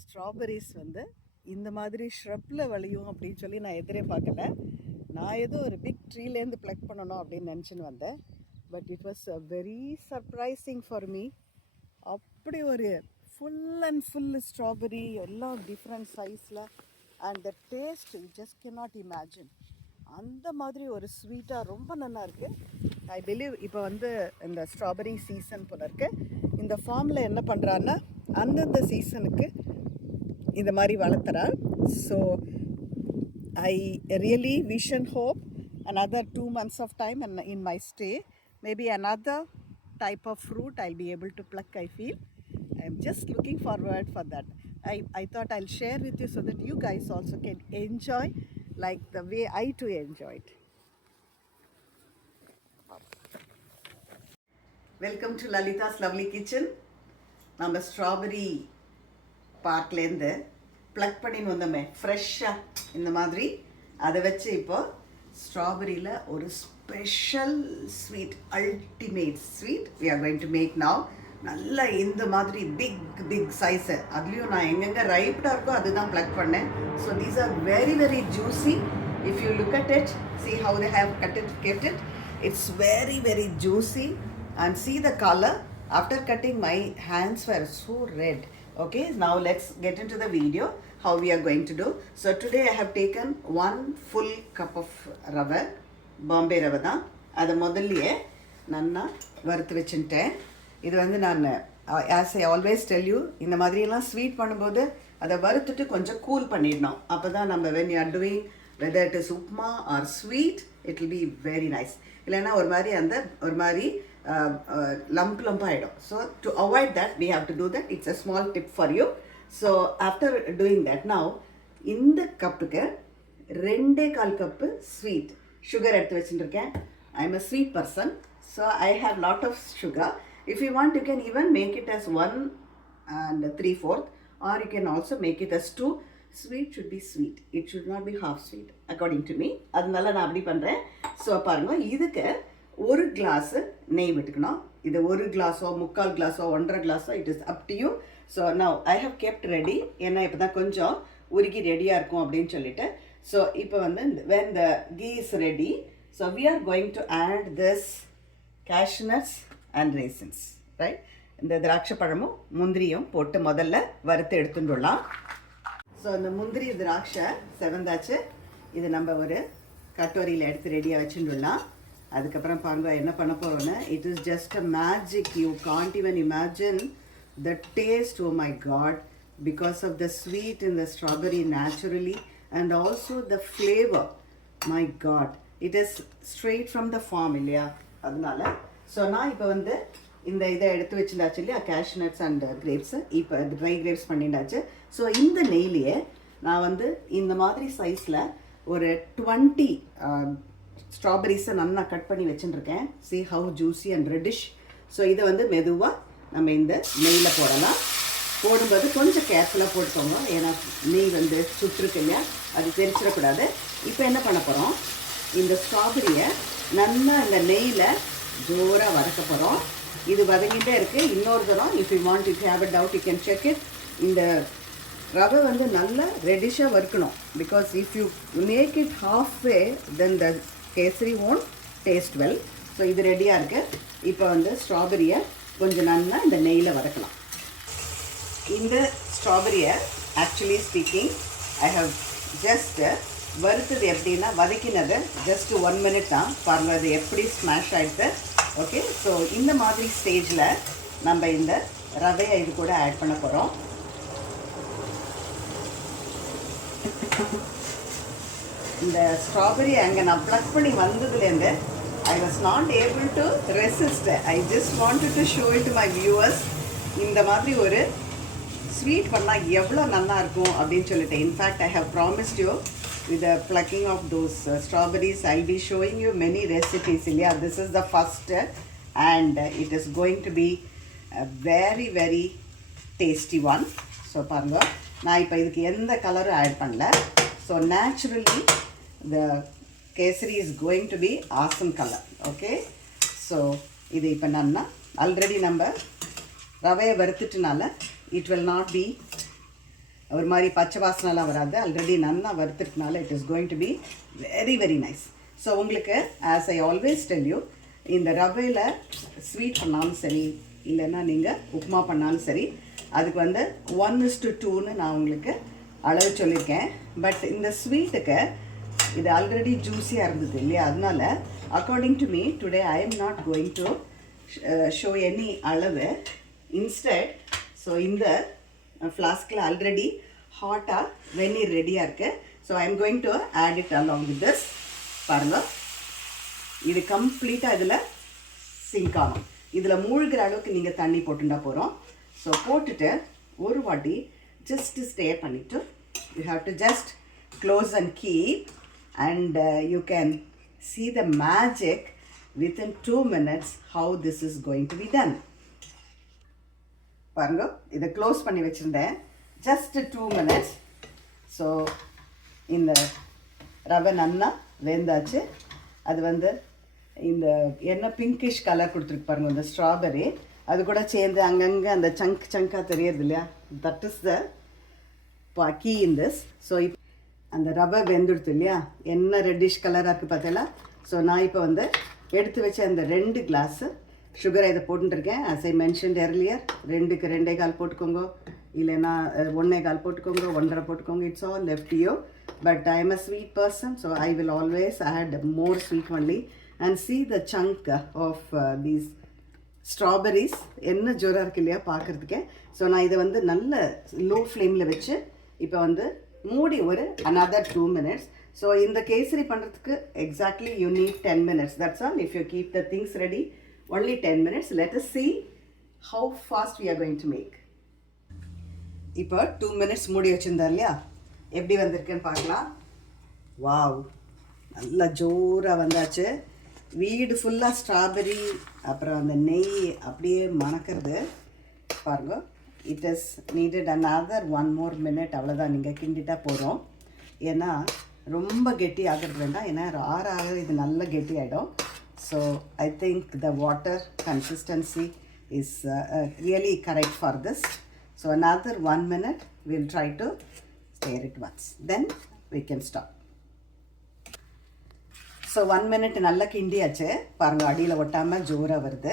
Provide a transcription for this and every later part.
Strawberries வந்து இந்த மாதிரி ஷ்ரப்பில் விளையும் அப்படின்னு சொல்லி நான் எதிரே பார்க்கல. நான் ஏதோ ஒரு பிக் ட்ரீலேருந்து ப்ளக் பண்ணணும் அப்படின்னு நினச்சின்னு வந்தேன். But it was very surprising for me. அப்படி ஒரு ஃபுல் அண்ட் ஃபுல் ஸ்ட்ராபெரி, எல்லாம் டிஃப்ரெண்ட் சைஸில், and the taste you just cannot imagine. அந்த மாதிரி ஒரு ஸ்வீட்டாக ரொம்ப நல்லா இருக்குது. ஐ பிலீவ் இப்போ வந்து இந்த ஸ்ட்ராபெரி சீசன் போல இருக்குது. இந்த ஃபார்மில் என்ன பண்ணுறான்னா அந்தந்த சீசனுக்கு இந்த மாதிரி வளர்த்துறா. So I really wish and hope another 2 months of time and in my stay, maybe another type of fruit I'll be able to pluck, I feel. I'm just looking forward for that. I thought I'll share with you so that you guys also can enjoy like the way I too enjoy it. Welcome to Lalita's Lovely Kitchen. நம்ம strawberry பார்க்லேருந்து plug பண்ணின்னு வந்தோமே ஃப்ரெஷ்ஷாக இந்த மாதிரி, அதை வச்சு இப்போ ஸ்ட்ராபெரியில் ஒரு special sweet, ultimate sweet we are going to make now. நல்லா இந்த மாதிரி பிக் சைஸு, அதுலேயும் நான் எங்கெங்கே ரைப்டாக இருக்கோ அதுதான் ப்ளக் பண்ணேன். So these are very very juicy. If you look at it, see how they have kept it. It's very very juicy and see the color. After cutting, my hands were so red. Okay, now let's get into the video how we are going to do. So today I have taken 1 full cup of rava, Bombay rava da. Adha modalliye nanna varuthu vechintén. Idu vandu nan as I always tell you, indha madri ella sweet பண்ணும்போது அதை வறுத்துட்டு கொஞ்சம் cool பண்ணிடணும். அப்பதான் நம்ம when you are doing, whether it is upma or sweet, it will be very nice. இல்லைன்னா ஒரு மாதிரி அந்த ஒரு மாதிரி lump ஆகிடும். So to avoid that we have to do that. It's a small tip for you. So after doing that, now இந்த கப்புக்கு 2.25 cup sweet sugar எடுத்து வச்சுருக்கேன். I am a sweet person, so I have lot of sugar. If you want, you can even make it as 1 3/4, or you can also make it as 2. Sweet should be sweet, it should not be half sweet according to me. அதனால நான் அப்படி பண்ணுறேன். So பாருங்க, இதுக்கு 1 class நெய் விட்டுக்கணும். இது 1 கிளாஸோ 3/4 கிளாஸோ 1.5 கிளாஸோ, it is up to you. So now I have kept ready. ஏன்னா இப்போ தான் கொஞ்சம் உருகி ரெடியாக இருக்கும் அப்படின்னு சொல்லிட்டு. ஸோ இப்போ வந்து when the ghee is ready, so we are going to add this cashew nuts and raisins, right? இந்த திராட்சை பழமும் முந்திரியும் போட்டு முதல்ல வறுத்து எடுத்துட்டுலாம். ஸோ இந்த முந்திரி திராட்சை செவந்தாச்சு. இது நம்ம ஒரு கட்டோரியில் எடுத்து ரெடியாக வச்சுட்டுலாம். அதுக்கப்புறம் பாருங்க என்ன பண்ண போகிறோன்னா, it is just a magic. You can't even imagine the taste. Oh my god, because of the sweet in the strawberry naturally and also the flavour, my god, it is straight from the farm இல்லையா? அதனால so நான் இப்போ வந்து இந்த இதை எடுத்து வச்சுருந்தாச்சு இல்லையா, cashew nuts and grapes. இப்போ ட்ரை கிரேப்ஸ் பண்ணிட்டாச்சு. ஸோ இந்த நெய்லியே நான் வந்து இந்த மாதிரி சைஸில் ஒரு 20 ஸ்ட்ராபெரிஸை நல்லா கட் பண்ணி வச்சுட்டுருக்கேன். see how juicy and reddish. So இதை வந்து மெதுவாக நம்ம இந்த நெய்யில் போடலாம். போடும்போது கொஞ்சம் கேர்ஃபுல்லாக போட்டுக்கோங்க, ஏன்னா நெய் வந்து சுற்றுருக்கு இல்லையா, அது தெரிச்சிடக்கூடாது. இப்போ என்ன பண்ண போகிறோம், இந்த ஸ்ட்ராபெரியை நல்லா இந்த நெய்யில் ஜோராக வதக்க போகிறோம். இது வதங்கிட்டே இருக்குது. இன்னொரு தரம் if you want, if you have a doubt, you can check it. இந்த ரவை வந்து நல்லா ரெடிஷாக வறுக்கணும். Because if you make it half way, then the kesari won't taste well. So இது ரெடியாக இருக்குது. இப்போ வந்து ஸ்ட்ராபெரியை கொஞ்சம் நல்லா இந்த நெய்யில் வதக்கலாம். இந்த ஸ்ட்ராபெரியை actually speaking I have just வறுத்தது எப்படின்னா, வதக்கினது ஜஸ்ட் 1 minute தான். பாருங்கள் அது எப்படி ஸ்மாஷ் ஆகிடுது. ஓகே, ஸோ இந்த மாதிரி ஸ்டேஜில் நம்ம இந்த ரவையை இது கூட ஆட் பண்ண போகிறோம். இந்த ஸ்ட்ராபெரி அங்கே நான் ப்ளக் பண்ணி வந்ததுலேருந்து I was not able to resist. I just wanted to show it to my viewers. இந்த மாதிரி ஒரு ஸ்வீட் பண்ணால் எவ்வளோ நல்லா இருக்கும் அப்படின்னு சொல்லிட்டு. In fact I have promised you with the plucking of those strawberries, I'll be showing you many recipes. Yeah, this is the first and it is going to be a very very tasty one. So paranga na ipo idukku endha color add pannala. So naturally the kesari is going to be awesome color. Okay, so idu ipo nanna already number ravaya varutittunala it will not be ஒரு மாதிரி பச்சை வாசனைலாம் வராது. Already நல்லா வறுத்துருக்கனால it is going to be very very nice. So உங்களுக்கு as I always tell you, இந்த ரவையில் sweet பண்ணாலும் சரி, இல்லைன்னா நீங்கள் உப்புமா பண்ணாலும் சரி, அதுக்கு வந்து 1:2ன்னு நான் உங்களுக்கு அளவு சொல்லியிருக்கேன். பட் இந்த ஸ்வீட்டுக்கு இது ஆல்ரெடி ஜூஸியாக இருந்தது இல்லையா, அதனால according to me today I am not going to show any அளவு. இன்ஸ்டெட் ஸோ இந்த ஃப்ளாஸ்கில் ஆல்ரெடி ஹாட்டாக வெந்நீர் ரெடியாக இருக்குது. So I am going to add it along with this. பாருங்கள், இது கம்ப்ளீட்டாக இதில் சிங்க் ஆகும். இதில் மூழ்கிற அளவுக்கு நீங்கள் தண்ணி போட்டுட்டா போகிறோம். ஸோ போட்டுட்டு ஒரு வாட்டி ஜஸ்ட் ஸ்டே பண்ணிவிட்டு you have to just close and keep and you can see the magic within 2 minutes how this is going to be done. பாருங்க, இதை க்ளோஸ் பண்ணி வச்சுருந்தேன் ஜஸ்ட் 2 minutes. ஸோ இந்த ரவை நல்லா வெந்தாச்சு. அது வந்து இந்த என்ன பிங்கிஷ் கலர் கொடுத்துருக்கு பாருங்கள், இந்த ஸ்ட்ராபெரி அது கூட சேர்ந்து அங்கங்கே அந்த சங்காக தெரியறது இல்லையா, that is the key in this. So இப்போ அந்த ரவை வெந்துடுத்து இல்லையா, என்ன ரெட்டிஷ் கலராக இருக்குது பார்த்தீங்களா. ஸோ நான் இப்போ வந்து எடுத்து வச்ச அந்த 2 கிளாஸு சுகரை இதை போட்டுருக்கேன். ஆஸ் ஐ மென்ஷன்ட் எர்லியர், 2க்கு 2.25 போட்டுக்கோங்க, இல்லைன்னா 1.25 போட்டுக்கோங்க, 1.5 போட்டுக்கோங்க. It's all left you. But I am a sweet person, so I will always add more sweet only. And see the chunk of these strawberries என்ன ஜோராக இருக்கு இல்லையா பார்க்குறதுக்கே. ஸோ நான் இதை வந்து நல்ல லோ ஃப்ளேமில் வச்சு இப்போ வந்து மூடி ஒரு another 2 minutes. ஸோ இந்த கேசரி பண்ணுறதுக்கு exactly you need 10 minutes. That's all. If you keep the things ready only 10 minutes. Let us see how fast we are going to make. இப்போ 2 minutes மூடி வச்சுருந்தா இல்லையா, எப்படி வந்திருக்குன்னு பார்க்கலாம். வாவ், நல்லா ஜோராக வந்தாச்சு. வீடு ஃபுல்லாக ஸ்ட்ராபெரி அப்புறம் அந்த நெய் அப்படியே மணக்கிறது பாருங்க. It is needed another 1 more minute. அவ்வளோதான், நீங்கள் கிண்டிட்டா போகிறோம். ஏன்னா ரொம்ப கெட்டி ஆகிறது வேண்டாம், ஏன்னா ஆற இது நல்ல கெட்டி ஆகிடும். So I think the water consistency is really correct for this. So another 1 minute we'll try to stir it once, then we can stop. So 1 minute நல்லா கிண்டியாச்சு பாருங்கள். அடியில் ஒட்டாமல் ஜோராக வருது.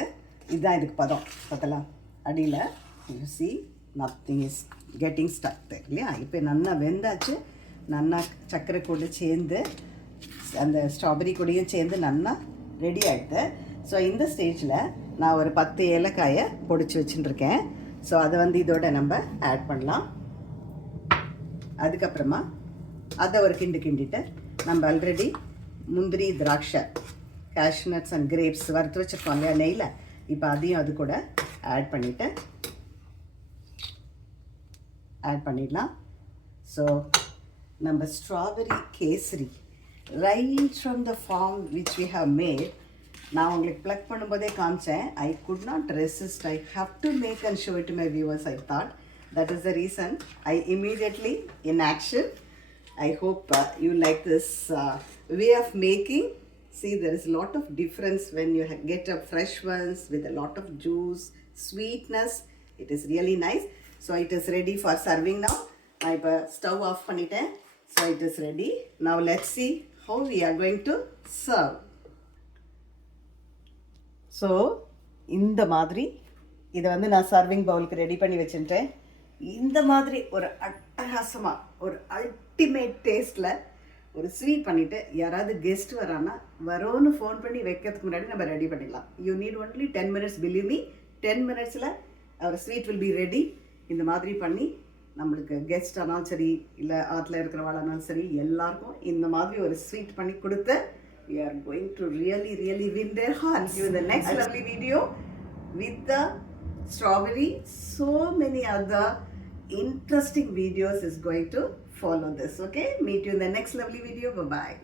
இதுதான் இதுக்கு பதம். பார்த்தலாம் அடியில் you see nothing is getting stuck இல்லையா. இப்போ நல்லா வெந்தாச்சு. நல்லா சர்க்கரை கூட சேர்ந்து அந்த ஸ்ட்ராபெரி கூடையும் சேர்ந்து நல்லா ரெடி ஆகிடுது. ஸோ இந்த ஸ்டேஜில் நான் ஒரு 10 ஏலக்காயை பொடிச்சு வச்சுட்டுருக்கேன். ஸோ அதை வந்து இதோட நம்ம ஆட் பண்ணலாம். அதுக்கப்புறமா அதை ஒரு கிண்டிட்டு நம்ம ஆல்ரெடி முந்திரி, திராட்சை, கேஷ்நட்ஸ் அண்ட் கிரேப்ஸ் வறுத்து வச்சுருக்கோம் இல்லையா நெய்யில், இப்போ அதையும் அது கூட ஆட் பண்ணிடலாம். ஸோ நம்ம strawberry kesari right from the farm which we have made. நான் உங்களுக்கு ப்ளக் பண்ணும்போதே காமிச்சேன். I could not resist. I have to make and show it to my viewers. I thought that is the reason I immediately in action. I hope you like this way of making. See, there is a lot of difference when you get a fresh ones with a lot of juice, sweetness. It is really nice. So it is ready for serving now. I stove off panniten. So it is ready. Now let's see how we are going to serve. So இந்த மாதிரி இதை வந்து நான் serving பவுலுக்கு ready பண்ணி வச்சுட்டேன். இந்த மாதிரி ஒரு அட்டகாசமாக ஒரு அல்டிமேட் டேஸ்ட்டில் ஒரு ஸ்வீட் பண்ணிவிட்டு யாராவது கெஸ்ட் வரோன்னு ஃபோன் பண்ணி வைக்கிறதுக்கு முன்னாடி நம்ம ரெடி பண்ணிடலாம். You need only 10 minutes. Believe me, 10 minutesல ஒரு ஸ்வீட் வில் பி ரெடி. இந்த மாதிரி பண்ணி நம்மளுக்கு கெஸ்ட் ஆனாலும் சரி, இல்லை ஆற்றுல இருக்கிறவாளானாலும் சரி, எல்லாருக்கும் இந்த மாதிரி ஒரு ஸ்வீட் பண்ணி கொடுத்து we are going to really win their hearts. In the next lovely video with the strawberry, so many other interesting videos is going to follow this. Okay, meet you in the next lovely video. Bye bye.